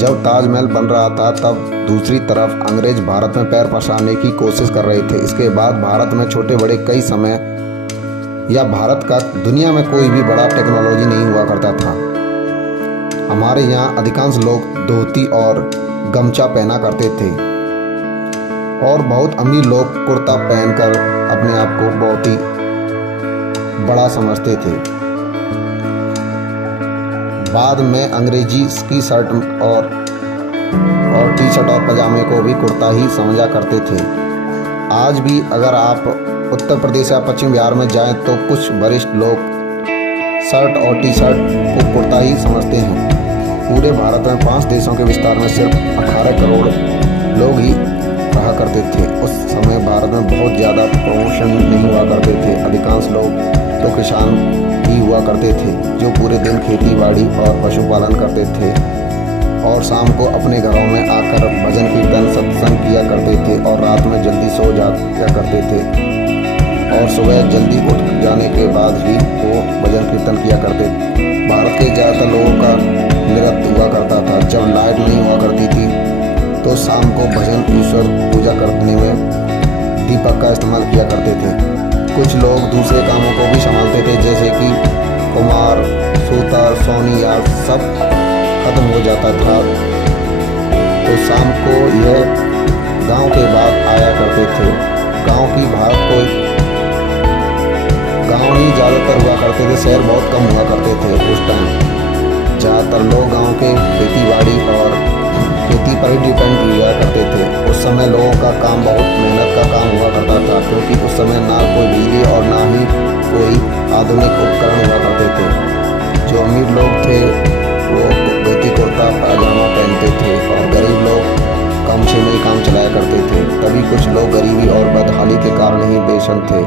जब ताजमहल बन रहा था तब दूसरी तरफ अंग्रेज भारत में पैर पसारने की कोशिश कर रहे थे। इसके बाद भारत में छोटे बड़े कई समय या भारत का दुनिया में कोई भी बड़ा टेक्नोलॉजी नहीं हुआ करता था। हमारे यहाँ अधिकांश लोग धोती और गमछा पहना करते थे और बहुत अमीर लोग कुर्ता पहनकर अपने आप को बहुत ही बड़ा समझते थे। बाद में अंग्रेजी की शर्ट और टी शर्ट और पजामे को भी कुर्ता ही समझा करते थे। आज भी अगर आप उत्तर प्रदेश या पश्चिम बिहार में जाएं तो कुछ वरिष्ठ लोग शर्ट और टी शर्ट को कुर्ता ही समझते हैं। पूरे भारत में 5 देशों के विस्तार में सिर्फ 18 करोड़ लोग ही रहा करते थे। उस समय भारत में बहुत ज़्यादा प्रमोशन नहीं हुआ करते थे। अधिकांश लोग तो किसान ही हुआ करते थे जो पूरे दिन खेती बाड़ी और पशुपालन करते थे और शाम को अपने घरों में आकर भजन कीर्तन सत्संग किया करते थे और रात में जल्दी सो जाया करते थे और सुबह जल्दी उठ जाने के बाद ही वो भजन कीर्तन किया करते थे। भारत के ज़्यादातर लोगों का नृत्य हुआ करता था। जब लाइट नहीं हुआ करती थी तो शाम को भजन ईश्वर पूजा करने में दीपक का इस्तेमाल किया करते थे। कुछ लोग दूसरे कामों को भी संभालते थे जैसे कि कुम्हार, सूतर, सोनिया सब खत्म हो जाता था तो शाम को यह गांव के बाद आया करते थे। गांव ही ज़्यादातर हुआ करते थे, शहर बहुत कम हुआ करते थे। उस टाइम ज़्यादातर लोग गांव के खेती बाड़ी और खेती पर ही डिपेंड हुआ करते थे। उस समय लोगों का काम बहुत मेहनत का काम हुआ करता था क्योंकि उस समय ना कोई बिजली और ना ही कोई आधुनिक उपकरण हुआ करते थे। जो अमीर लोग थे वो धोती कुर्ता पाजामा पहनते थे और गरीब लोग गमछे में ही काम चलाया करते थे। तभी कुछ लोग गरीबी और बदहाली के कारण ही बेशक थे।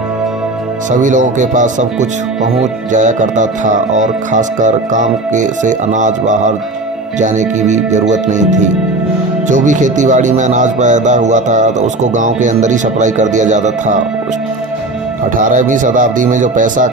सभी लोगों के पास सब कुछ पहुंच जाया करता था और खासकर काम के से अनाज बाहर जाने की भी ज़रूरत नहीं थी। जो भी खेतीबाड़ी में अनाज पैदा हुआ था तो उसको गांव के अंदर ही सप्लाई कर दिया जाता था। 18वीं शताब्दी में जो पैसा